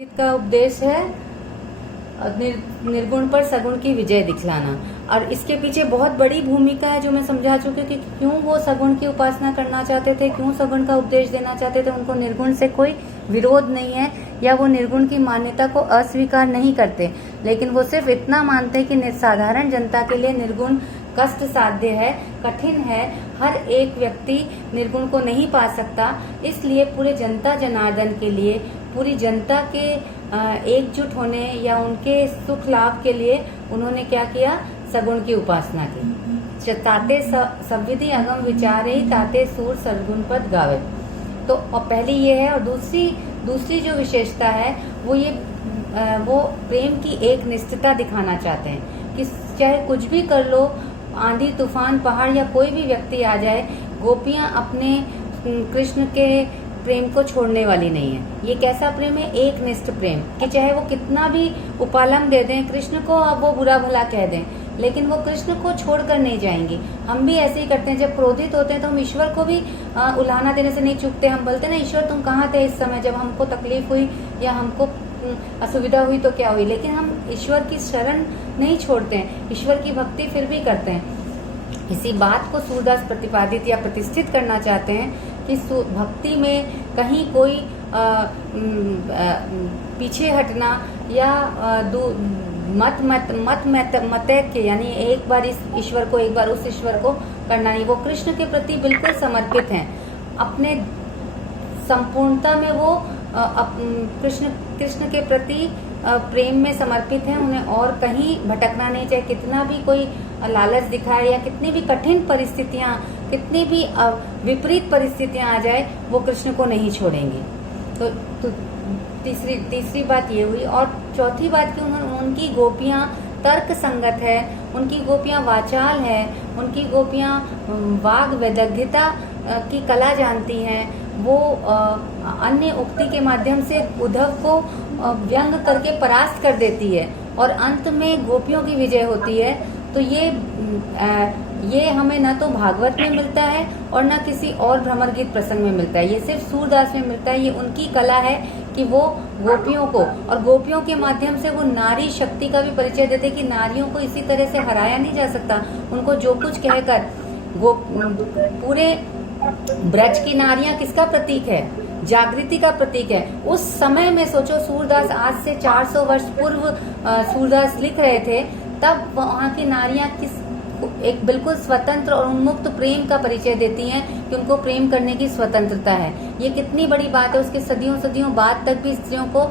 का उपदेश है निर्गुण पर सगुण की विजय दिखलाना। और इसके पीछे बहुत बड़ी भूमिका है जो मैं समझा चुकी कि क्यों वो सगुण की उपासना करना चाहते थे, क्यों सगुण का उपदेश देना चाहते थे। उनको निर्गुण से कोई विरोध नहीं है या वो निर्गुण की मान्यता को अस्वीकार नहीं करते, लेकिन वो सिर्फ इतना मानते हैं कि साधारण जनता के लिए निर्गुण कष्ट साध्य है, कठिन है, हर एक व्यक्ति निर्गुण को नहीं पा सकता। इसलिए पूरे जनता जनार्दन के लिए, पूरी जनता के एकजुट होने या उनके सुख लाभ के लिए उन्होंने क्या किया, सगुण की उपासना की। ताते संविधि अगम विचारे ताते सूर सरगुण पद गावे। तो और पहली ये है। और दूसरी जो विशेषता है वो प्रेम की एक निष्ठता दिखाना चाहते हैं कि चाहे कुछ भी कर लो, आंधी तूफान पहाड़ या कोई भी व्यक्ति आ जाए, गोपियां अपने कृष्ण के प्रेम को छोड़ने वाली नहीं है। ये कैसा प्रेम है, एक निष्ठ प्रेम, कि चाहे वो कितना भी उपालंग दे दें कृष्ण को, अब वो बुरा भला कह दें, लेकिन वो कृष्ण को छोड़कर नहीं जाएंगी। हम भी ऐसे ही करते हैं, जब क्रोधित होते हैं तो हम ईश्वर को भी उल्हाना देने से नहीं चूकते। हम बोलते हैं ना, ईश्वर तुम कहाँ थे इस समय जब हमको तकलीफ हुई या हमको असुविधा हुई तो क्या हुई, लेकिन हम ईश्वर की शरण नहीं छोड़ते हैं, ईश्वर की भक्ति फिर भी करते हैं। इसी बात को सूरदास प्रतिपादित या प्रतिष्ठित करना चाहते हैं कि भक्ति में कहीं कोई पीछे हटना या मतैक्य यानी एक बार इस ईश्वर को एक बार उस ईश्वर को करना नहीं। वो कृष्ण के प्रति बिल्कुल समर्पित हैं, अपने संपूर्णता में वो कृष्ण के प्रति प्रेम में समर्पित हैं। उन्हें और कहीं भटकना नहीं चाहिए, कितना भी कोई लालच दिखाए या कितनी भी कठिन परिस्थितियां, कितनी भी विपरीत परिस्थितियां आ जाए, वो कृष्ण को नहीं छोड़ेंगे। तो तीसरी बात ये हुई। और चौथी बात कि उनकी गोपियां तर्क संगत है, उनकी गोपियां वाचाल है, उनकी गोपियां वाग वैदग्ध्यता की कला जानती हैं। वो अन्य उक्ति के माध्यम से उद्धव को व्यंग करके परास्त कर देती है और अंत में गोपियों की विजय होती है। तो ये हमें न तो भागवत में मिलता है और न किसी और भ्रमर गीत प्रसंग में मिलता है, ये सिर्फ सूरदास में मिलता है। ये उनकी कला है कि वो गोपियों को, और गोपियों के माध्यम से वो नारी शक्ति का भी परिचय देते कि नारियों को इसी तरह से हराया नहीं जा सकता। उनको जो कुछ कहकर पूरे ब्रज की नारियां किसका प्रतीक है, जागृति का प्रतीक है। उस समय में सोचो, सूरदास आज से 400 वर्ष पूर्व सूरदास लिख रहे थे, तब वहाँ की नारियां एक बिल्कुल स्वतंत्र और उन्मुक्त प्रेम का परिचय देती हैं कि उनको प्रेम करने की स्वतंत्रता है। ये कितनी बड़ी बात है। उसके सदियों बाद तक भी स्त्रियों को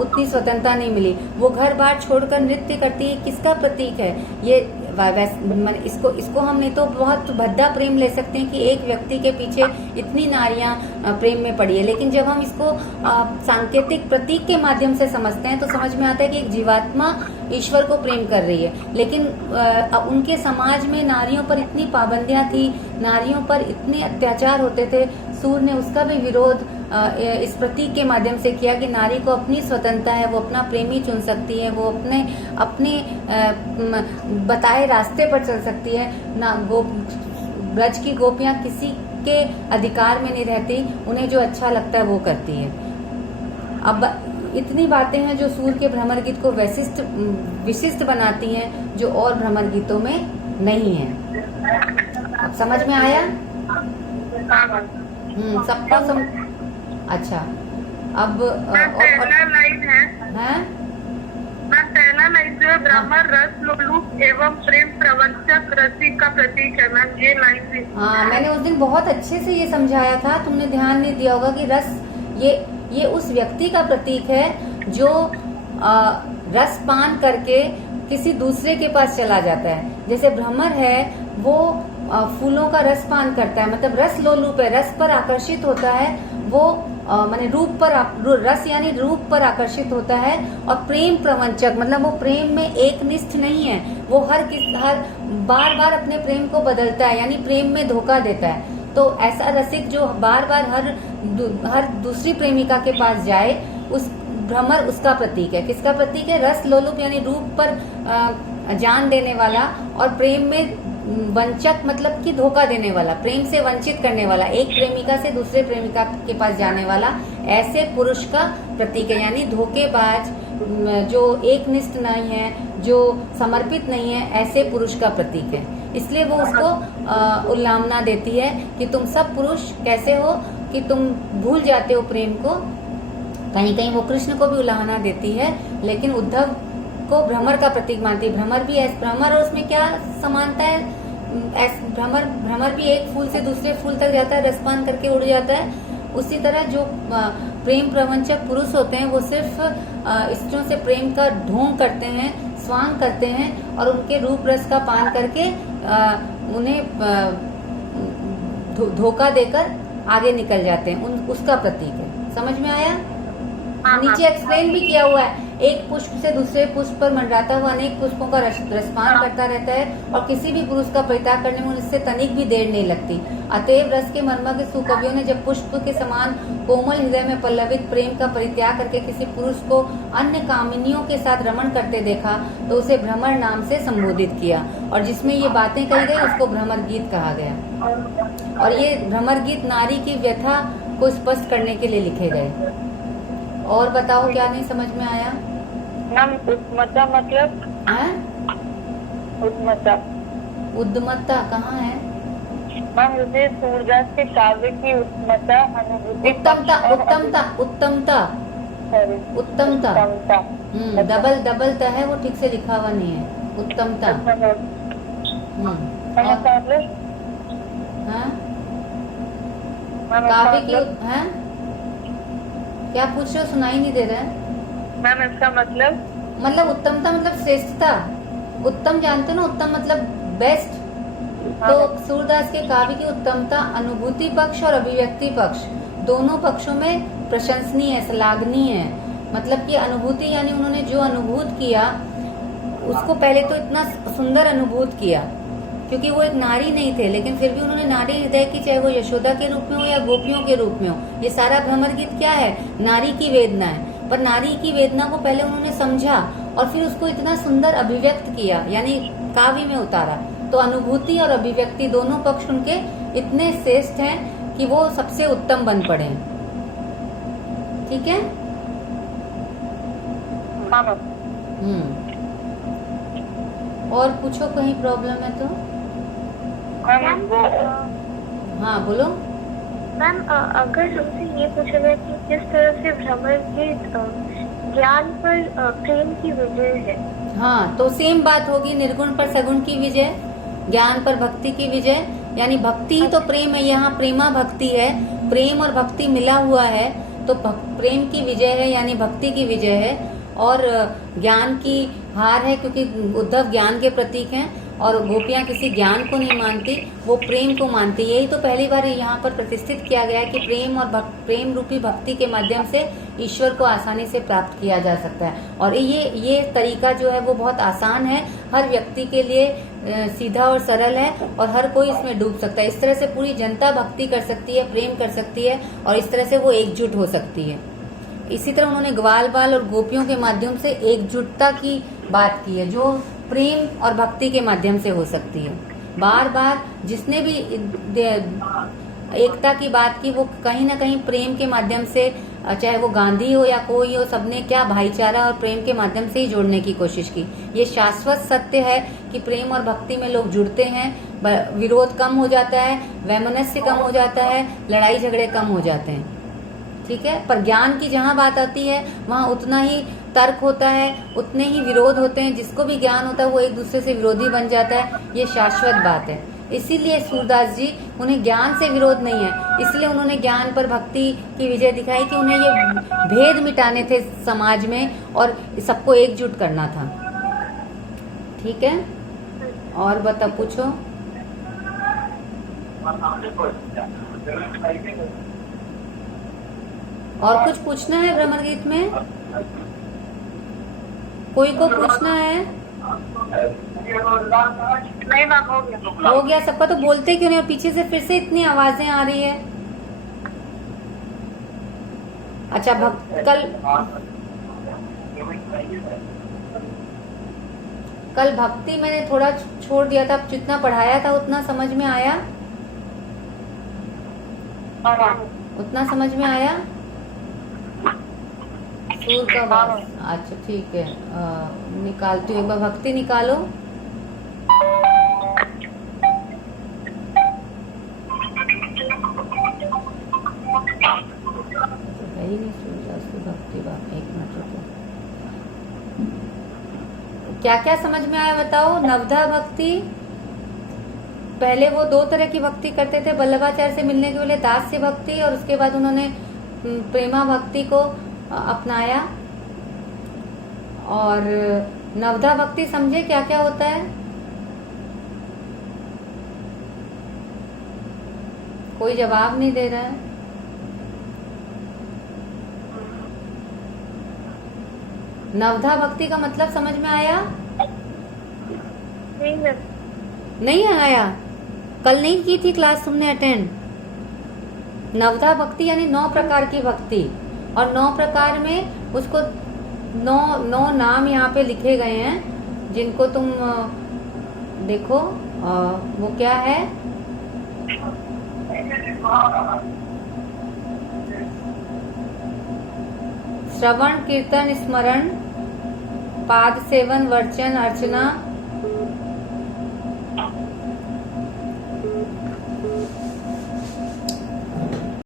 उतनी स्वतंत्रता नहीं मिली। वो घर बार छोड़कर नृत्य करती है, किसका प्रतीक है ये। इसको हम नहीं तो बहुत भद्दा प्रेम ले सकते हैं कि एक व्यक्ति के पीछे इतनी नारियां प्रेम में पड़ी है, लेकिन जब हम इसको सांकेतिक प्रतीक के माध्यम से समझते हैं तो समझ में आता है कि एक जीवात्मा ईश्वर को प्रेम कर रही है। लेकिन उनके समाज में नारियों पर इतनी पाबंदियां थी, नारियों पर इतने अत्याचार होते थे। सूर ने उसका भी विरोध इस प्रतीक के माध्यम से किया कि नारी को अपनी स्वतंत्रता है, वो अपना प्रेमी चुन सकती है, वो अपने बताए रास्ते पर चल सकती है ना। ब्रज की गोपियां किसी के अधिकार में नहीं रहती, उन्हें जो अच्छा लगता है वो करती है। अब इतनी बातें हैं जो सूर के भ्रमर गीत को विशिष्ट बनाती हैं, जो और भ्रमर गीतों में नहीं है। अब समझ में आया? सबको अच्छा। अब पहला लाइन है, पहला लाइन जो है, भ्रमर रस लोलुप एवं प्रेम प्रवंचक रसिक का प्रतीक है मैम, ये लाइन भी। हाँ, मैंने उस दिन बहुत अच्छे से ये समझाया था, तुमने ध्यान नहीं दिया होगा कि रस ये उस व्यक्ति का प्रतीक है जो रस पान करके किसी दूसरे के पास चला जाता है। जैसे भ्रमर है, वो फूलों का रस पान करता है, मतलब रस लोलुप है, रस पर आकर्षित होता है। वो माने रस यानी रूप पर आकर्षित होता है। और प्रेम प्रवंचक मतलब वो प्रेम में एक निष्ठ नहीं है, वो हर बार अपने प्रेम को बदलता है, यानी प्रेम में धोखा देता है। तो ऐसा रसिक जो बार हर दूसरी प्रेमिका के पास जाए, उस भ्रमर उसका प्रतीक है। किसका प्रतीक है? रस लोलुप यानी रूप पर जान देने वाला, और प्रेम में वंचक मतलब कि धोखा देने वाला, प्रेम से वंचित करने वाला, एक प्रेमिका से दूसरे प्रेमिका के पास जाने वाला, ऐसे पुरुष का प्रतीक है। यानी धोखेबाज, जो एकनिष्ठ नहीं है, जो समर्पित नहीं है, ऐसे पुरुष का प्रतीक है। इसलिए वो उसको उल्लामना देती है कि तुम सब पुरुष कैसे हो कि तुम भूल जाते हो प्रेम को। कहीं कहीं वो कृष्ण को भी उल्लाहना देती है, लेकिन उद्धव को भ्रमर का प्रतीक मानती है। भ्रमर भी भ्रमर, और उसमें क्या समानता है? भ्रमर भी एक फूल से दूसरे फूल तक जाता है, रसपान करके उड़ जाता है। उसी तरह जो प्रेम प्रवंचक पुरुष होते हैं वो सिर्फ स्त्रियों से प्रेम का ढोंग करते हैं, स्वांग करते हैं और उनके रूप रस का पान करके उन्हें धोखा देकर आगे निकल जाते हैं। उसका प्रतीक है। समझ में आया? नीचे एक्सप्लेन भी किया हुआ है। एक पुष्प से दूसरे पुष्प पर मंडराता हुआ अनेक पुष्पों का रसपान करता रहता है और किसी भी पुरुष का परित्याग करने में उससे तनिक भी देर नहीं लगती। अतएव रस के मर्मज्ञ सुकवियों ने जब पुष्प के समान कोमल हृदय में पल्लवित प्रेम का परित्याग करके किसी पुरुष को अन्य कामिनियों के साथ रमण करते देखा तो उसे भ्रमर नाम से संबोधित किया, और जिसमें ये बातें कही गई उसको भ्रमर गीत कहा गया। और ये भ्रमर गीत नारी की व्यथा को स्पष्ट करने के लिए लिखे गए। और बताओ, क्या नहीं समझ में आया? मैम उद्मत्ता मतलब? उद्मत्ता, उद्मत्ता कहाँ है? मैम मुझे सूरदास के काव्य की उद्मत्ता अनुभूति। उत्तमता, उत्तमता, उत्तमता, उत्तमता। डबल त है, वो ठीक से लिखा हुआ नहीं है। उत्तमता। काव्य की है? क्या पूछ रहे हो? सुनाई नहीं दे रहा है। मैम इसका मतलब उत्तमता मतलब श्रेष्ठता। उत्तम जानते हो ना? उत्तम मतलब बेस्ट। तो सूरदास के काव्य की उत्तमता अनुभूति पक्ष और अभिव्यक्ति पक्ष दोनों पक्षों में प्रशंसनीय है, श्लाघनीय है। मतलब कि अनुभूति यानी उन्होंने जो अनुभूत किया उसको पहले तो इतना सुंदर अनुभूत किया, क्योंकि वो एक नारी नहीं थे, लेकिन फिर भी उन्होंने नारी हृदय की, चाहे वो यशोदा के रूप में हो या गोपियों के रूप में हो, ये सारा भ्रमर गीत क्या है? नारी की वेदना है। पर नारी की वेदना को पहले उन्होंने समझा और फिर उसको इतना सुंदर अभिव्यक्त किया, यानी काव्य में उतारा। तो अनुभूति और अभिव्यक्ति दोनों पक्ष उनके इतने श्रेष्ठ हैं कि वो सबसे उत्तम बन पड़े। ठीक है? और पूछो, कहीं प्रॉब्लम है तो? हाँ बोलो। मैम अगर हमसे ये पूछा जाए कि किस तरह से भ्रमर गीत ज्ञान पर प्रेम की विजय है? हाँ, तो सेम बात होगी। निर्गुण पर सगुण की विजय, ज्ञान पर भक्ति की विजय। यानी भक्ति ही तो प्रेम है। यहाँ प्रेमा भक्ति है, प्रेम और भक्ति मिला हुआ है, तो प्रेम की विजय है, यानी भक्ति की विजय है। और ज्ञान की हार है, क्योंकि उद्धव ज्ञान के प्रतीक हैं और गोपियां किसी ज्ञान को नहीं मानती, वो प्रेम को मानती। यही तो पहली बार यहाँ पर प्रतिष्ठित किया गया है कि प्रेम और प्रेम रूपी भक्ति के माध्यम से ईश्वर को आसानी से प्राप्त किया जा सकता है। और ये तरीका जो है वो बहुत आसान है, हर व्यक्ति के लिए सीधा और सरल है और हर कोई इसमें डूब सकता है। इस तरह से पूरी जनता भक्ति कर सकती है, प्रेम कर सकती है और इस तरह से वो एकजुट हो सकती है। इसी तरह उन्होंने ग्वाल बाल और गोपियों के माध्यम से एकजुटता की बात की है, जो प्रेम और भक्ति के माध्यम से हो सकती है। बार बार जिसने भी एकता की बात की वो कहीं ना कहीं प्रेम के माध्यम से, चाहे वो गांधी हो या कोई हो, सबने क्या भाईचारा और प्रेम के माध्यम से ही जोड़ने की कोशिश की। ये शाश्वत सत्य है कि प्रेम और भक्ति में लोग जुड़ते हैं, विरोध कम हो जाता है, वैमनस्य कम हो जाता है, लड़ाई झगड़े कम हो जाते हैं। ठीक है? पर ज्ञान की जहाँ बात आती है वहाँ उतना ही तर्क होता है, उतने ही विरोध होते हैं। जिसको भी ज्ञान होता है वो एक दूसरे से विरोधी बन जाता है। ये शाश्वत बात है। इसीलिए सूरदास जी, उन्हें ज्ञान से विरोध नहीं है, इसलिए उन्होंने ज्ञान पर भक्ति की विजय दिखाई कि उन्हें ये भेद मिटाने थे समाज में और सबको एकजुट करना था। ठीक है? और बता, पूछो। और कुछ पूछना है भ्रमर गीत में? कोई को पूछना है? नहीं मैम, हो गया सबका। तो बोलते क्यों नहीं? और पीछे से फिर से इतनी आवाजें आ रही है। अच्छा, कल भक्ति मैंने थोड़ा छोड़ दिया था, जितना पढ़ाया था उतना समझ में आया? उतना समझ में आया? सूर का वास। अच्छा ठीक है, निकालती हूँ, एक बार भक्ति निकालो। है ही नहीं सूर्यास्त भक्ति का। एक मिनट रुको, क्या क्या समझ में आया बताओ। नवधा भक्ति, पहले वो दो तरह की भक्ति करते थे, वल्लभाचार्य से मिलने के लिए दास्य भक्ति, और उसके बाद उन्होंने प्रेमा भक्ति को अपनाया। और नवधा भक्ति समझे क्या क्या होता है? कोई जवाब नहीं दे रहा है। नवधा भक्ति का मतलब समझ में आया? नहीं आया? कल नहीं की थी क्लास तुमने अटेंड? नवधा भक्ति यानी 9 प्रकार की भक्ति, और 9 प्रकार में उसको 9 नाम यहाँ पे लिखे गए हैं, जिनको तुम देखो। वो क्या है? श्रवण, कीर्तन, स्मरण, पाद सेवन, वर्चन, अर्चना,